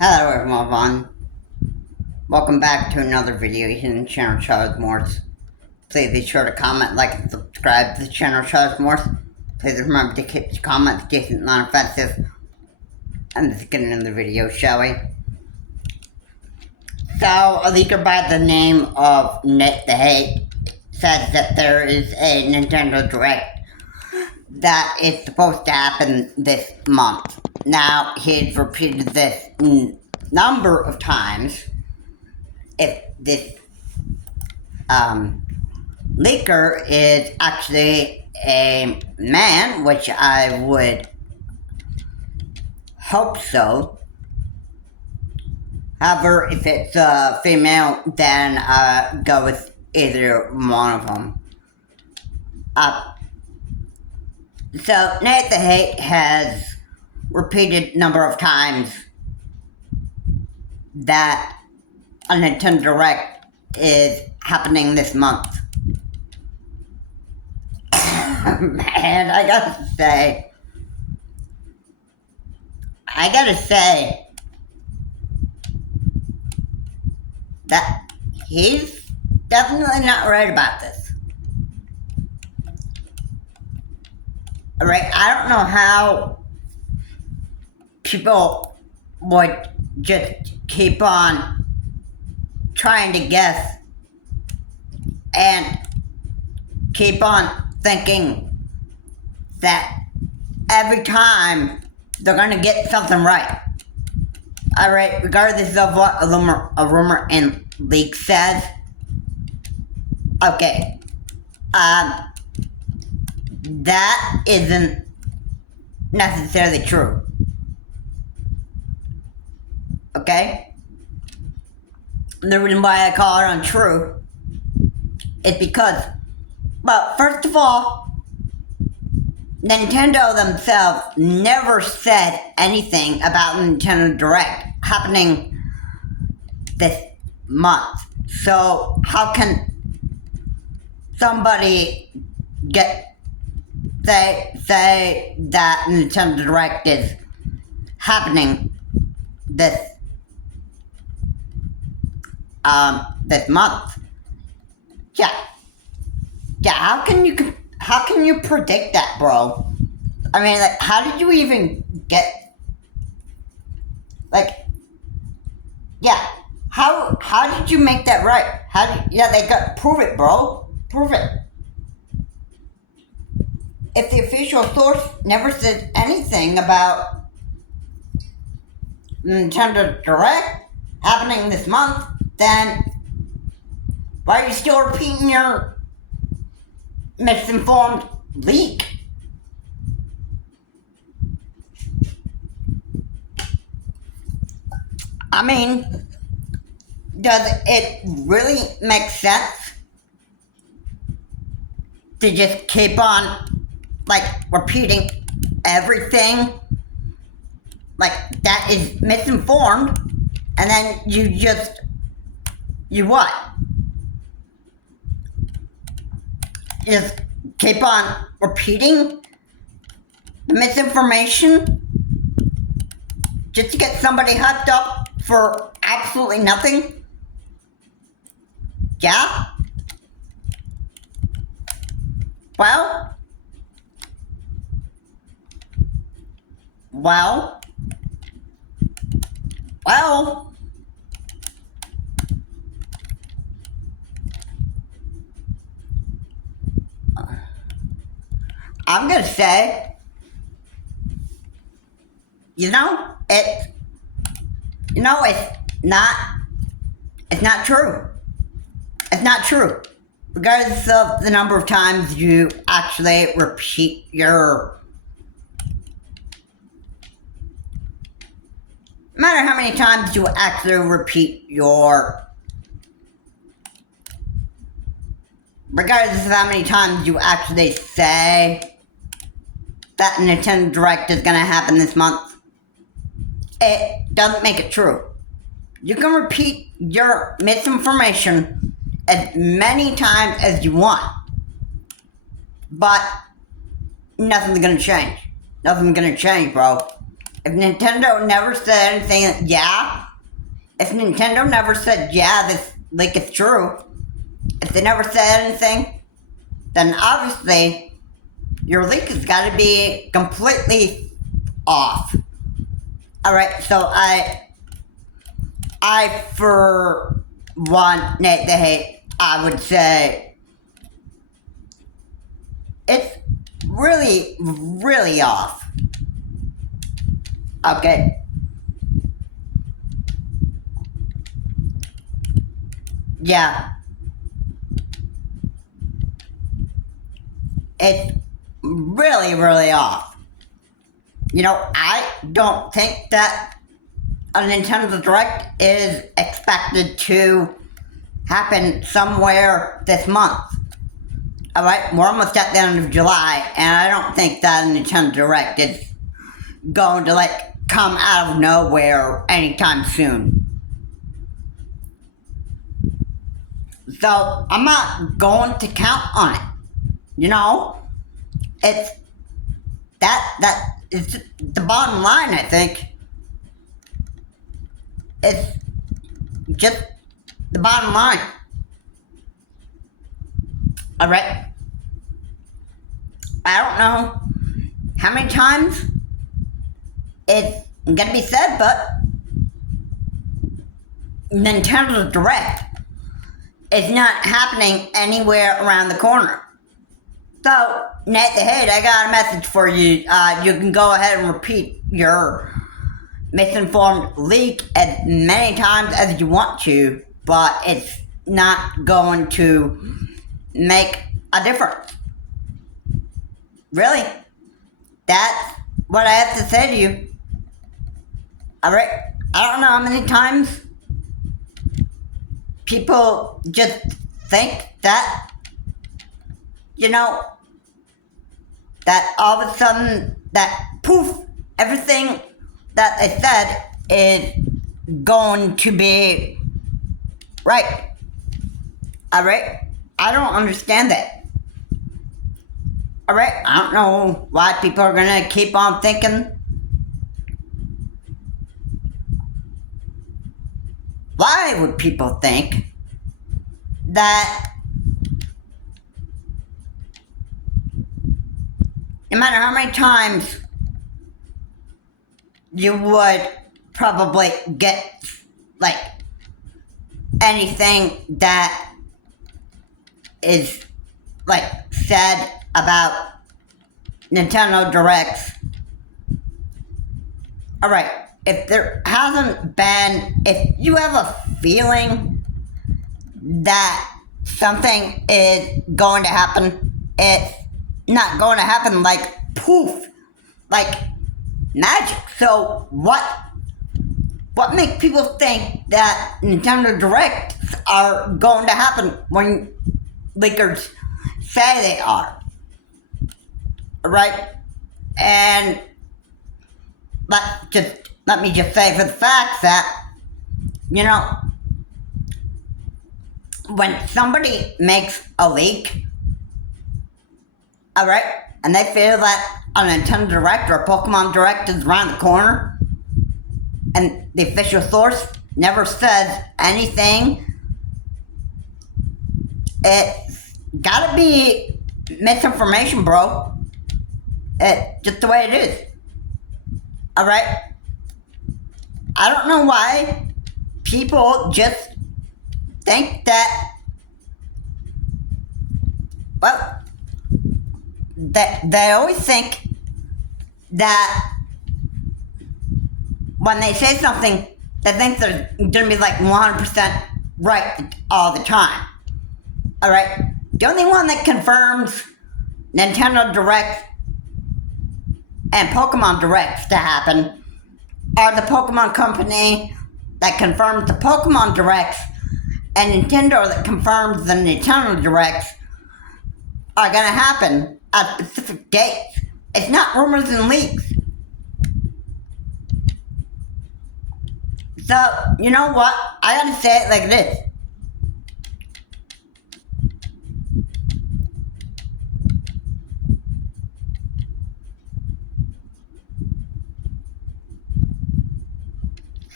Hello everyone, welcome back to another video here on the channel Charles Morse. Please be sure to comment, like, and subscribe to the channel Charles Morse. Please remember to keep your comments decent, non-offensive. And let's get into the video, shall we? So, a leaker by the name of Nate the Hate says that there is a Nintendo Direct that is supposed to happen this month. Now, he's repeated this number of times. If this leaker is actually a man, which I would hope so. However, if it's a female, then go with either one of them. So, Nate the Hate has repeated number of times that a Nintendo Direct is happening this month. Man, I gotta say that he's definitely not right about this. Right, I don't know how people would just keep on trying to guess and keep on thinking that every time they're gonna get something right. Alright, regardless of what a rumor and leak says. Okay. That isn't necessarily true. Okay? The reason why I call it untrue is because, well, first of all, Nintendo themselves never said anything about Nintendo Direct happening this month. So how can somebody say that Nintendo Direct is happening this month? Yeah, how can you predict that, bro? I mean, like, how did you even get, like, yeah, how did you make that right? Prove it, bro, prove it. If the official source never said anything about Nintendo Direct happening this month, then why are you still repeating your misinformed leak? I mean, does it really make sense to just keep on, like, repeating everything like that is misinformed, and then you what? Just keep on repeating the misinformation just to get somebody hyped up for absolutely nothing? Yeah? Well, I'm gonna say, it's not true. It's not true. Regardless of the number of times you actually repeat no matter how many times you actually repeat regardless of how many times you actually say that Nintendo Direct is gonna happen this month, it doesn't make it true. You can repeat your misinformation as many times as you want, but nothing's gonna change. Nothing's gonna change, bro. If Nintendo never said anything, yeah. If Nintendo never said, yeah, this leak is true, if they never said anything, then obviously your leak has got to be completely off. All right, so I for one, Nate the Hate, I would say it's really, really off. Okay. Yeah. It's really, really off. You know, I don't think that a Nintendo Direct is expected to happen somewhere this month. Alright, we're almost at the end of July, and I don't think that a Nintendo Direct is going to, come out of nowhere anytime soon. So, I'm not going to count on it. You know? It's... That is the bottom line, I think. It's just the bottom line. Alright? I don't know how many times it's gonna be said, but Nintendo Direct is not happening anywhere around the corner. So, Nate the Hate, I got a message for you. You can go ahead and repeat your misinformed leak as many times as you want to, but it's not going to make a difference. Really? That's what I have to say to you. Alright? I don't know how many times people just think that, that all of a sudden, that poof, everything that they said is going to be right. Alright? I don't understand that. Alright? I don't know why people are gonna keep on thinking. Why would people think that no matter how many times you would probably get, anything that is, said about Nintendo Directs? Alright, if there hasn't been, if you have a feeling that something is going to happen, it's not going to happen like poof, like magic. So what makes people think that Nintendo Directs are going to happen when leakers say they are? Right? And let me just say for the fact that, when somebody makes a leak, alright, and they feel that a Nintendo Direct or a Pokemon Direct is around the corner, and the official source never says anything, it's gotta be misinformation, bro. It's just the way it is. Alright? I don't know why people just think that, well, that they always think that when they say something, they think they're gonna be 100% right all the time. Alright? The only one that confirms Nintendo Direct and Pokemon Directs to happen are the Pokemon Company that confirms the Pokemon Directs and Nintendo that confirms the Nintendo Directs are gonna happen at specific dates. It's not rumors and leaks. So, you know what? I gotta say it like this.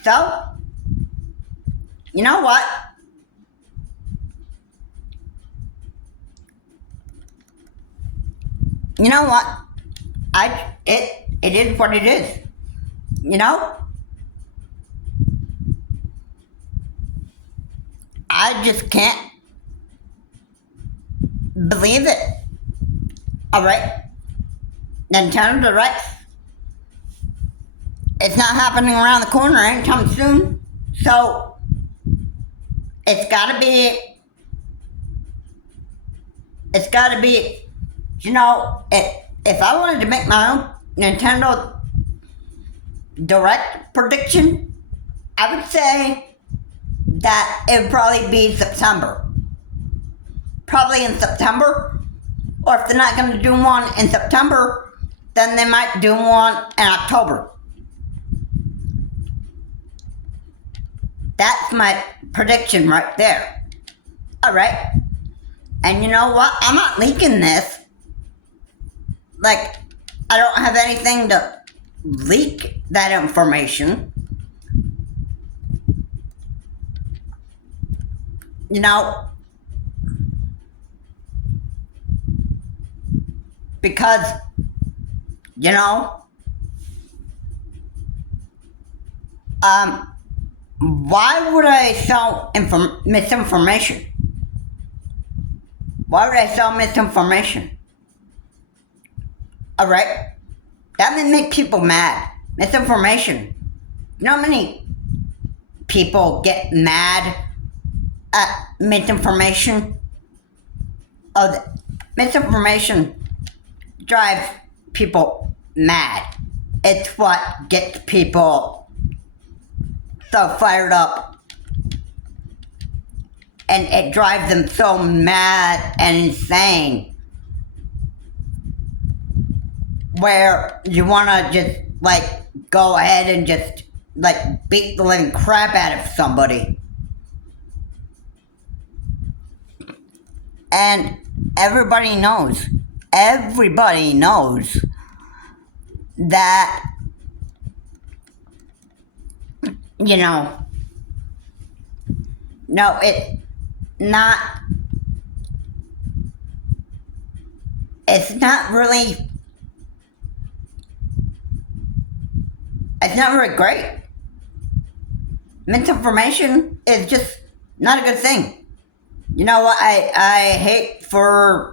So, you know what? You know what? It is what it is. You know? I just can't believe it. Alright? Nintendo Direct. It's not happening around the corner anytime soon. So it's gotta be, you know, if I wanted to make my own Nintendo Direct prediction, I would say that it would probably be September. Probably in September. Or if they're not going to do one in September, then they might do one in October. That's my prediction right there. Alright. And you know what? I'm not leaking this. Like, I don't have anything to leak that information. You know, because, you know, why would I sell misinformation? Why would I sell misinformation? Alright? That would make people mad. Misinformation. You know how many people get mad at misinformation? Misinformation drives people mad. It's what gets people so fired up. And it drives them so mad and insane. Where you want to just, like, go ahead and just, like, beat the living crap out of somebody. And everybody knows that, you know, no, it's not really great. Misinformation is just not a good thing. You know what? I hate for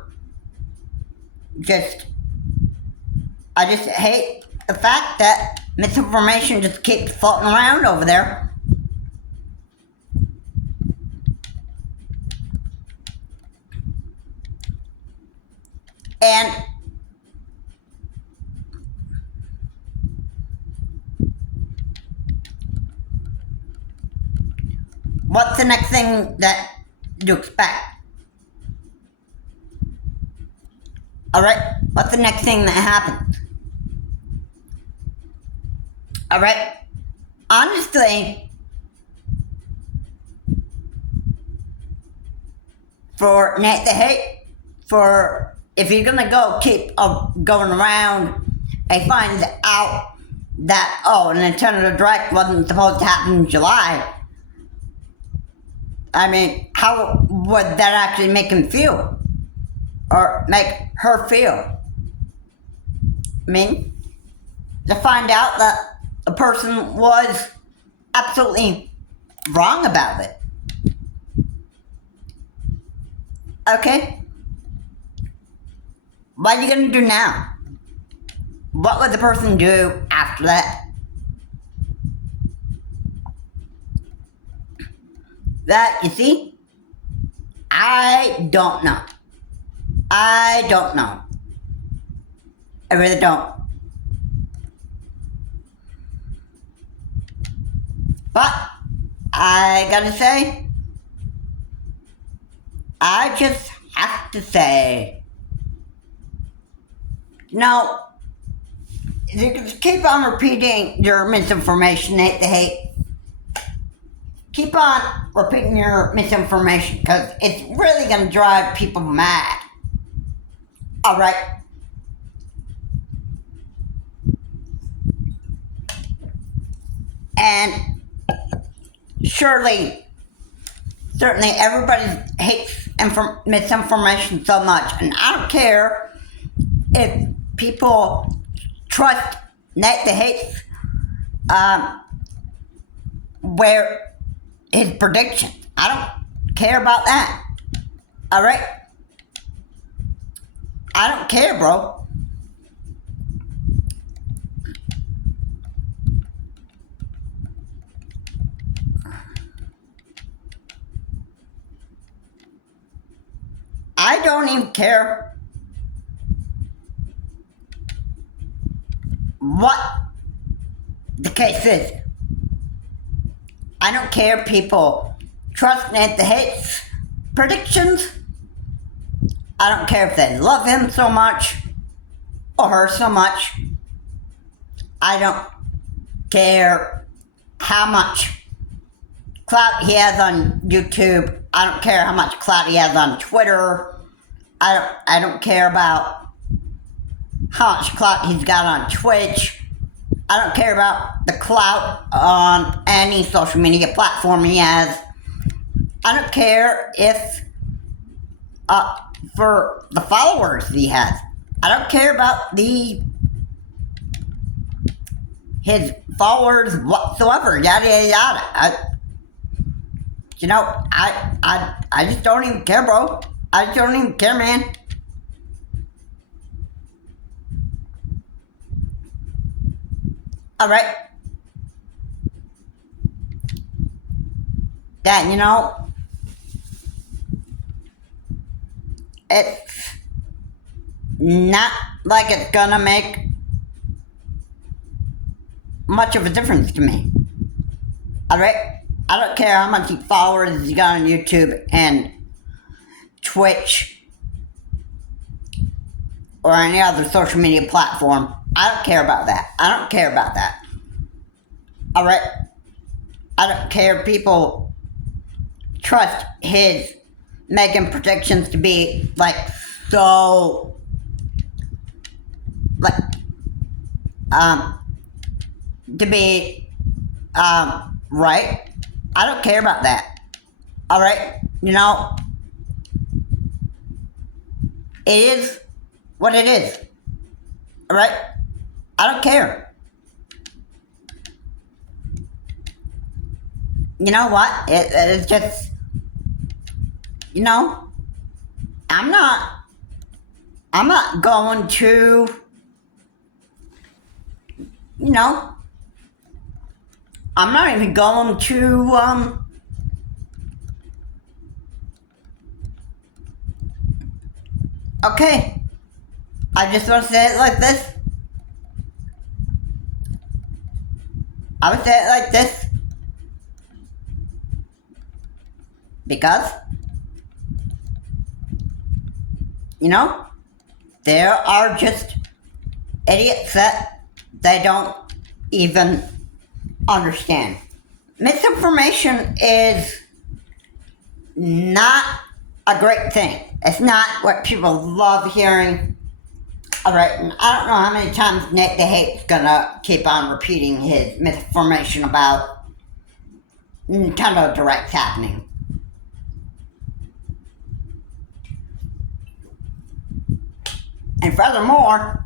I just hate the fact that misinformation just keeps floating around over there. And what's the next thing that you expect? Alright? What's the next thing that happens? Alright? Honestly, for Nate the Hate, for if you're gonna keep going around and find out that, Nintendo Direct wasn't supposed to happen in July, I mean, how would that actually make him feel? Or make her feel? I mean, to find out that a person was absolutely wrong about it. Okay? What are you gonna do now? What would the person do after that? That, you see, I don't know. I really don't. But, I gotta say, I just have to say, no, you can keep on repeating your misinformation, Nate the Hate. Keep on repeating your misinformation, because it's really going to drive people mad. Alright? And surely, certainly everybody hates misinformation so much, and I don't care if people trust Nate the Hate's where his predictions. I don't care about that. All right, I don't care, bro. I don't even care what the case is. I don't care people trust Nate the Hate's predictions. I don't care if they love him so much or her so much. I don't care how much clout he has on YouTube. I don't care how much clout he has on Twitter. I don't care about how much clout he's got on Twitch. I don't care about the clout on any social media platform he has. I don't care if for the followers he has. I don't care about his followers whatsoever. Yada yada yada. I just don't even care, bro. I just don't even care, man. All right. That, it's not like it's gonna make much of a difference to me. All right. I don't care how much followers you got on YouTube and Twitch or any other social media platform. I don't care about that. I don't care about that. All right? I don't care if people trust his making predictions to be so to be right. I don't care about that. All right? It is what it is. All right? I don't care. You know what? It's just, I'm not going to, I'm not even going to, okay. I just want to say it like this. I would say it like this. Because, there are just idiots that they don't even understand. Misinformation is not a great thing. It's not what people love hearing. All right, and I don't know how many times Nate the Hate's gonna keep on repeating his misinformation about Nintendo Directs happening. And furthermore,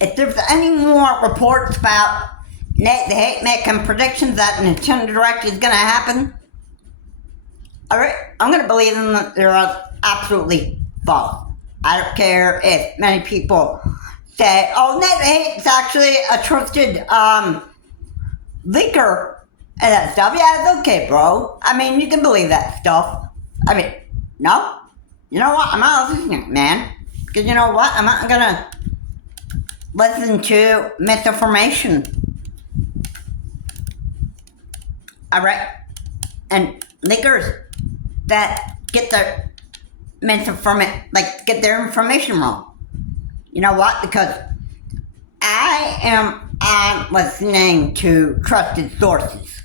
if there's any more reports about Nate the Hate making predictions that Nintendo Direct is gonna happen, alright, I'm gonna believe them that they're absolutely false. I don't care if many people say, oh, Nate the Hate's actually a trusted leaker and that stuff. Yeah, it's okay, bro. I mean, you can believe that stuff. I mean, no. You know what? I'm not listening, man. Because you know what? I'm not gonna listen to misinformation. Alright? And leakers that get their get their information wrong. You know what? Because I am on listening to trusted sources.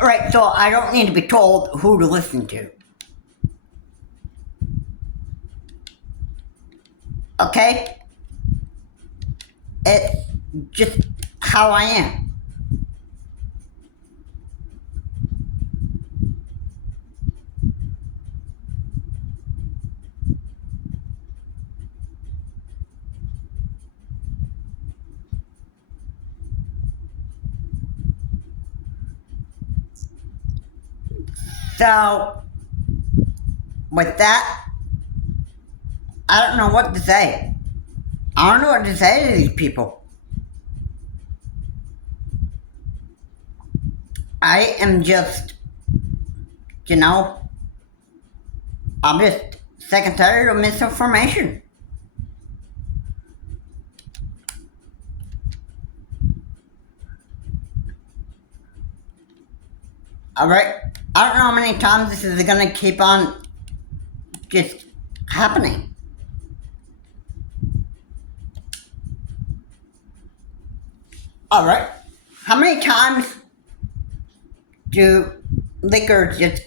Alright, so I don't need to be told who to listen to. Okay? It's just how I am. So, with that, I don't know what to say. I don't know what to say to these people. I am just, you know, I'm just sick and tired of misinformation. Alright? I don't know how many times this is gonna keep on just happening. Alright? How many times do leakers just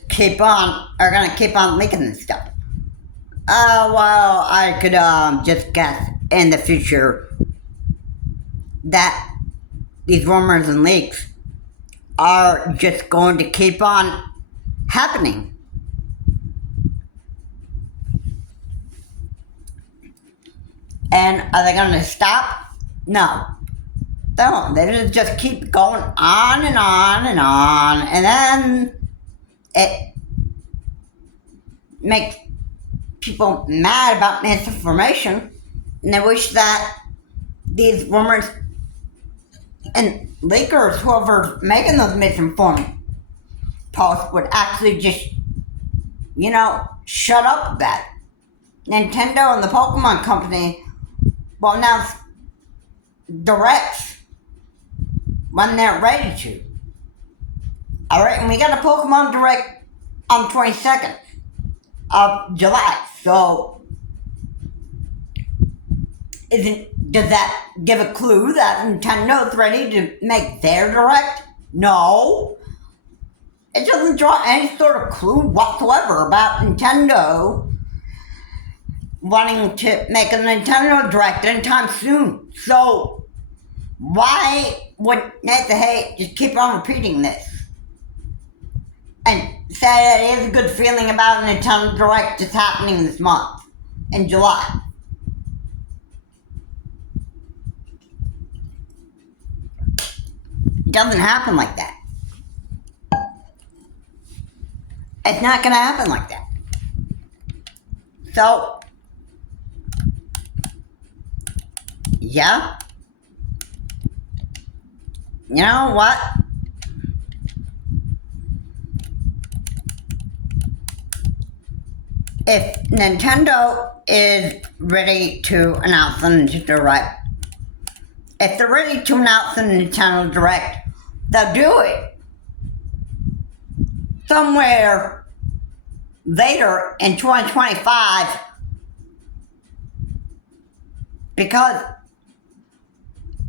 are gonna keep on leaking this stuff? Well, I could just guess in the future that these rumors and leaks are just going to keep on happening. And are they going to stop? No. They won't. They just keep going on and on and on. And then it makes people mad about misinformation. And they wish that these rumors and leakers, whoever's making those misinformed posts, would actually just, shut up about it. Nintendo and the Pokemon Company will announce directs when they're ready to. Alright, and we got a Pokemon Direct on 22nd of July, so does that give a clue that Nintendo's ready to make their Direct? No. It doesn't draw any sort of clue whatsoever about Nintendo wanting to make a Nintendo Direct anytime soon. So, why would Nate the Hate just keep on repeating this? And say that he has a good feeling about a Nintendo Direct just happening this month, in July. It doesn't happen like that. It's not going to happen like that. So, yeah. You know what? If Nintendo is ready to announce the Nintendo Direct, if they're ready to announce the Nintendo Direct, they'll do it somewhere later in 2025, because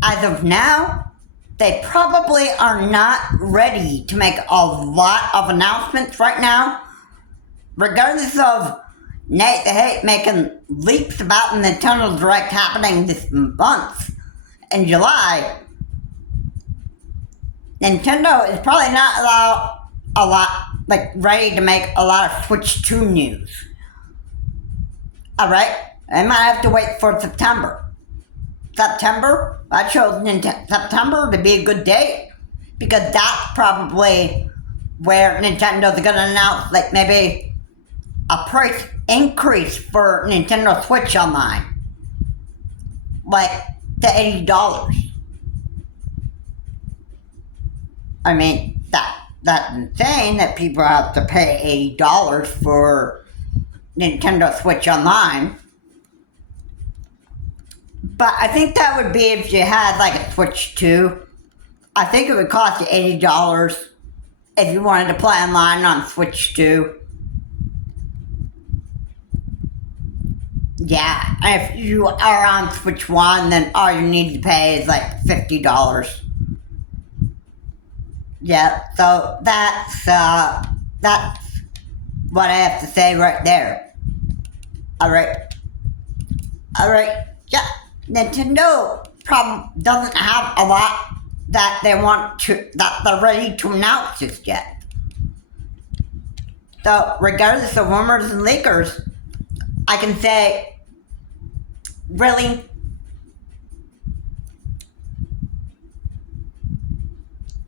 as of now, they probably are not ready to make a lot of announcements right now, regardless of Nate the Hate making leaks about the Nintendo Direct happening this month in July. Nintendo is probably not ready to make a lot of Switch 2 news. Alright? I might have to wait for September. I chose September to be a good date, because that's probably where Nintendo's gonna announce maybe a price increase for Nintendo Switch Online. To $80. I mean, that's insane that people have to pay $80 for Nintendo Switch Online. But I think that would be if you had a Switch 2. I think it would cost you $80 if you wanted to play online on Switch 2. Yeah, and if you are on Switch 1, then all you need to pay is $50. Yeah, so that's what I have to say right there. Alright, yeah, Nintendo probably doesn't have a lot that they're ready to announce just yet. So regardless of rumors and leakers, I can say, really,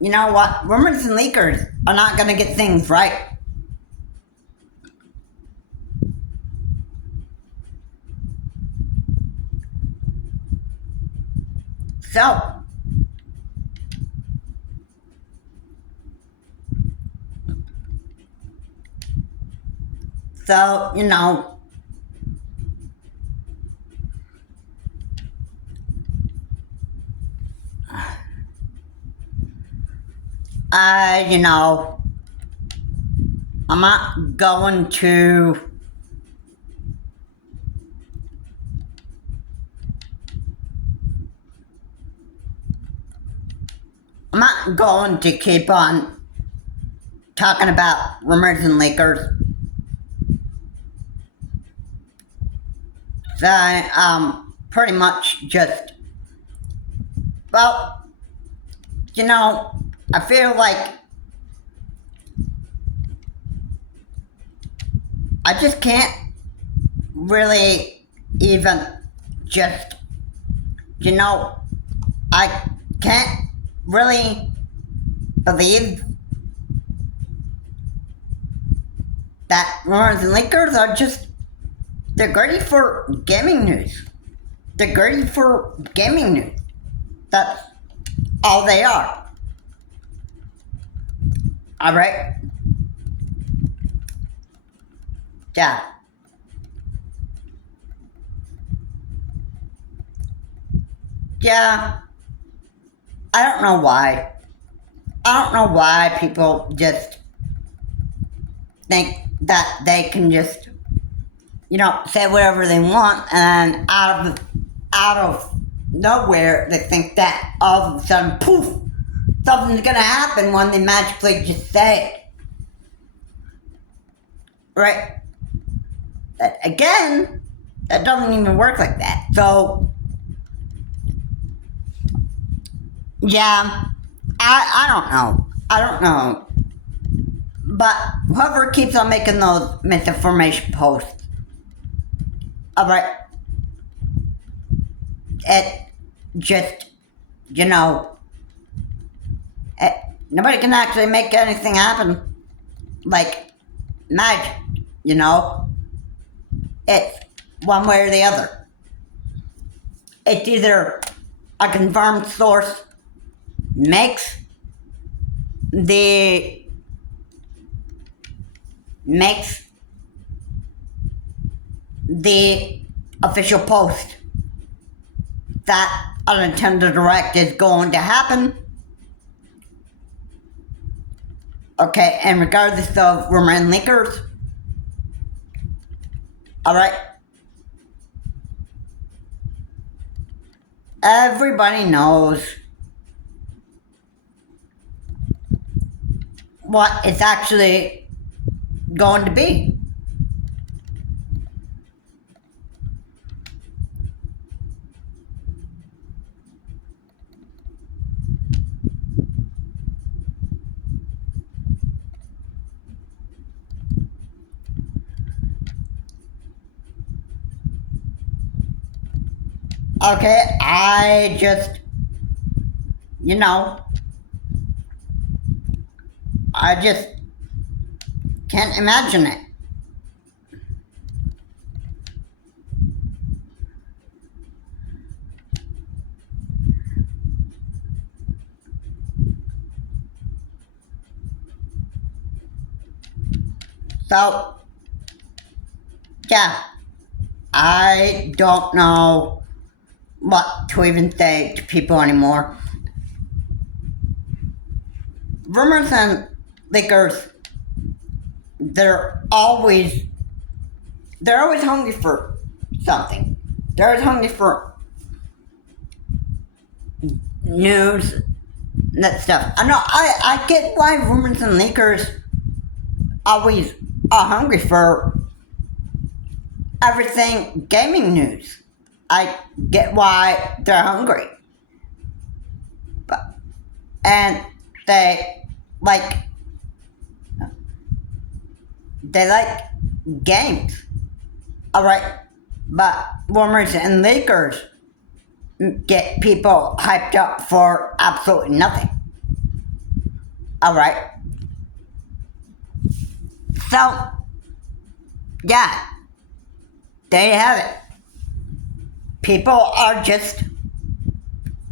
you know what? Rumors and leakers are not going to get things right. So, you know, you know, I'm not going to keep on talking about rumors and leakers. So, pretty much just, well, you know, I feel like I just can't really even just, you know, I can't really believe that rumors and leakers are just, they're great for gaming news. They're great for gaming news. That's all they are. Alright? Yeah. Yeah. I don't know why. I don't know why people just think that they can just, you know, say whatever they want, and out of nowhere they think that all of a sudden, poof, something's gonna happen when they magically just say it. Right? But again, that doesn't even work like that. So, yeah, I don't know. I don't know. But whoever keeps on making those misinformation posts, alright, it just, you know, nobody can actually make anything happen like magic, you know? It's one way or the other. It's either a confirmed source makes the official post that a Nintendo Direct is going to happen. Okay, and regardless of rumor and leakers, alright, everybody knows what it's actually going to be. Okay, I just, you know, I just can't imagine it. So, yeah, I don't know what to even say to people anymore. Rumors and leakers, they're always hungry for something. They're always hungry for news and that stuff. I know, I get why rumors and leakers always are hungry for everything gaming news. I get why they're hungry. and they like games. Alright, but rumors and leakers get people hyped up for absolutely nothing. Alright. So, yeah, there you have it. People are just,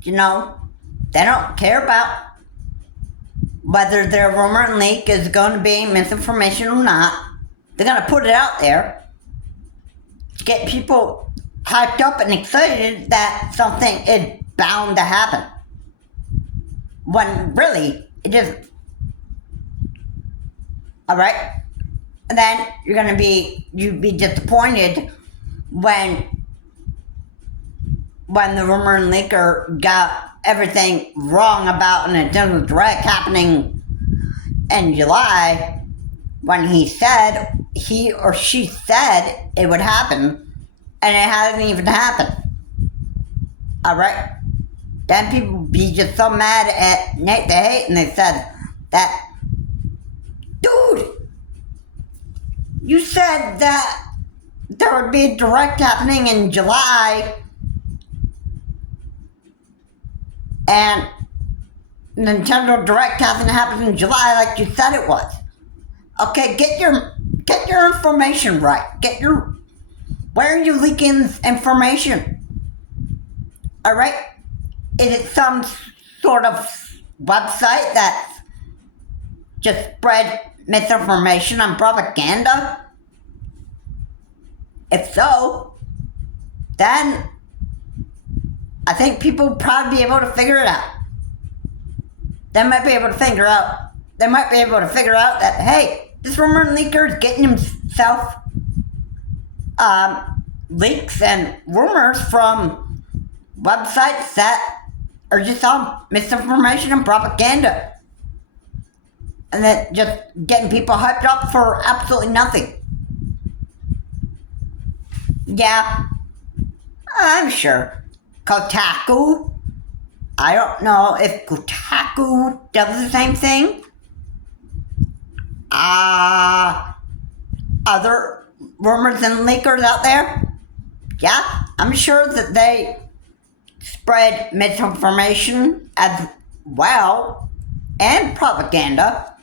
they don't care about whether their rumor and leak is going to be misinformation or not. They're going to put it out there to get people hyped up and excited that something is bound to happen. When really, it isn't. Alright? And then you'd be disappointed when the rumor and leaker got everything wrong about an Nintendo Direct happening in July, when he or she said it would happen, and it hasn't even happened. Alright? Then people be just so mad at Nate the Hate, and they said that, dude, you said that there would be a Direct happening in July, and Nintendo Direct hasn't happened in July like you said it was. Okay, get your information right. Where are you leaking information? Alright? Is it some sort of website that just spread misinformation and propaganda? If so, then I think people will probably be able to figure it out. They might be able to figure out that, hey, this rumor leaker is getting himself leaks and rumors from websites that are just all misinformation and propaganda. And then just getting people hyped up for absolutely nothing. Yeah, I'm sure. Kotaku, I don't know if Kotaku does the same thing. Other rumors and leakers out there, yeah, I'm sure that they spread misinformation as well, and propaganda,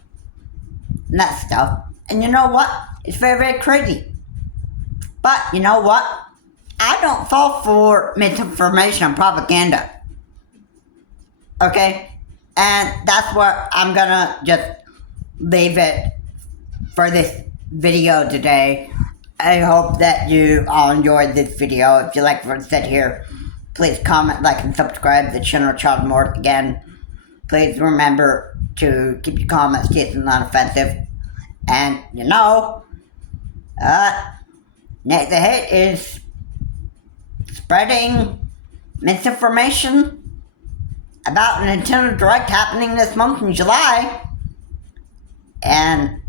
and that stuff. And you know what? It's very, very crazy. But you know what? I don't fall for misinformation and propaganda. Okay? And that's where I'm gonna just leave it for this video today. I hope that you all enjoyed this video. If you like what I said here, please comment, like, and subscribe to the channel Child Morph. Again, please remember to keep your comments decent and non-offensive. And, Nate the Hate is spreading misinformation about Nintendo Direct happening this month in July. And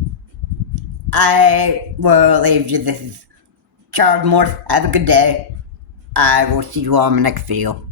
I will leave you. This is Charles Morse. Have a good day. I will see you all in my next video.